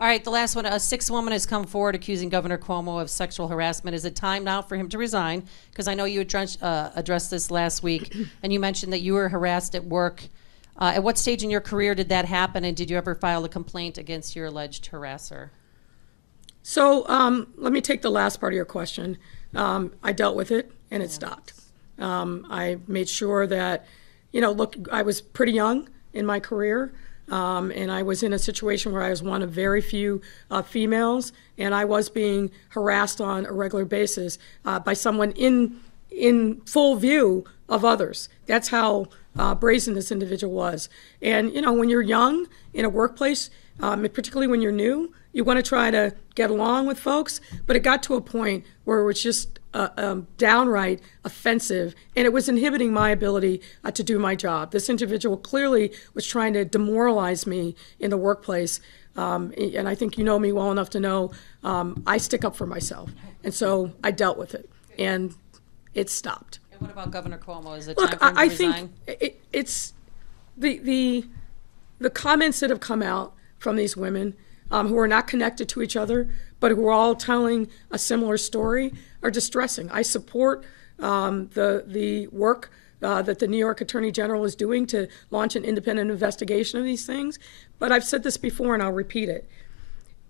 All right, the last one. A sixth woman has come forward accusing Governor Cuomo of sexual harassment. Is it time now for him to resign? Because I know you addressed this last week, and you mentioned that you were harassed at work. At what stage in your career did that happen, and did you ever file a complaint against your alleged harasser? So let me take the last part of your question. I dealt with it, and it stopped. I made sure that, look, I was pretty young in my career, and I was in a situation where I was one of very few females, and I was being harassed on a regular basis by someone in full view of others. That's how brazen this individual was. And, when you're young in a workplace, particularly when you're new, you want to try to get along with folks, but it got to a point where it was just downright offensive, and it was inhibiting my ability to do my job. This individual clearly was trying to demoralize me in the workplace, and I think you know me well enough to know I stick up for myself, and so I dealt with it, and it stopped. And what about Governor Cuomo? Is it Look, time for him to I resign? think it's the comments that have come out from these women who are not connected to each other, but who are all telling a similar story, are distressing. I support the work that the New York Attorney General is doing to launch an independent investigation of these things, but I've said this before and I'll repeat it.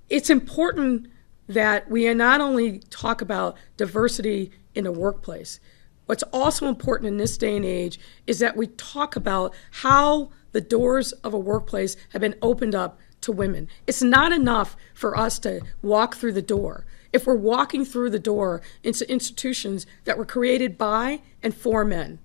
It's important that we not only talk about diversity in the workplace, what's also important in this day and age is that we talk about how the doors of a workplace have been opened up to women. It's not enough for us to walk through the door. If we're walking through the door into institutions that were created by and for men,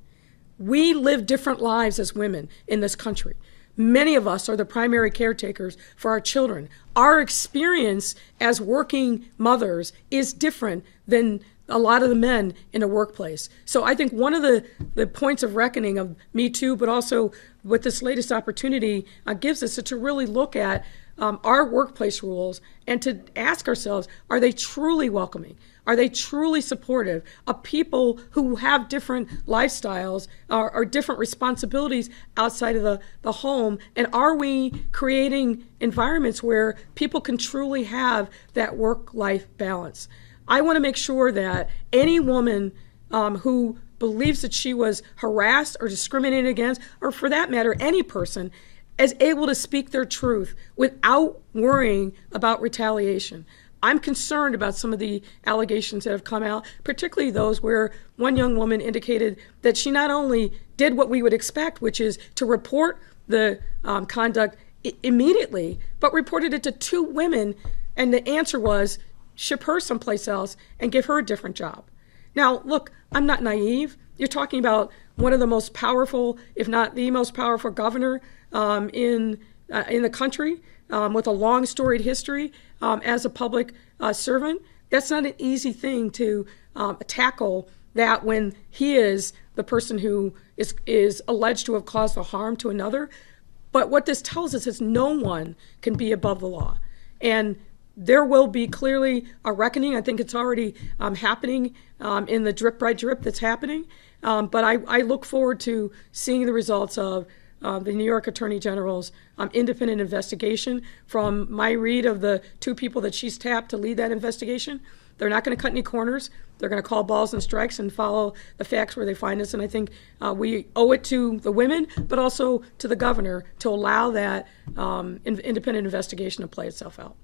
we live different lives as women in this country. Many of us are the primary caretakers for our children. Our experience as working mothers is different than a lot of the men in the workplace. So I think one of the points of reckoning of Me Too, but also what this latest opportunity gives us, is to really look at our workplace rules and to ask ourselves, are they truly welcoming? Are they truly supportive of people who have different lifestyles or different responsibilities outside of the home? And are we creating environments where people can truly have that work-life balance? I want to make sure that any woman who believes that she was harassed or discriminated against, or for that matter, any person, is able to speak their truth without worrying about retaliation. I'm concerned about some of the allegations that have come out, particularly those where one young woman indicated that she not only did what we would expect, which is to report the conduct immediately, but reported it to two women, and the answer was ship her someplace else and give her a different job. Now, look, I'm not naive. You're talking about one of the most powerful, if not the most powerful governor in the country, with a long storied history as a public servant. That's not an easy thing to tackle, that when he is the person who is alleged to have caused the harm to another. But what this tells us is no one can be above the law. And there will be clearly a reckoning. I think it's already happening in the drip by drip that's happening. But I look forward to seeing the results of the New York Attorney General's independent investigation. From my read of the two people that she's tapped to lead that investigation, they're not going to cut any corners. They're going to call balls and strikes and follow the facts where they find us. And I think we owe it to the women, but also to the governor, to allow that independent investigation to play itself out.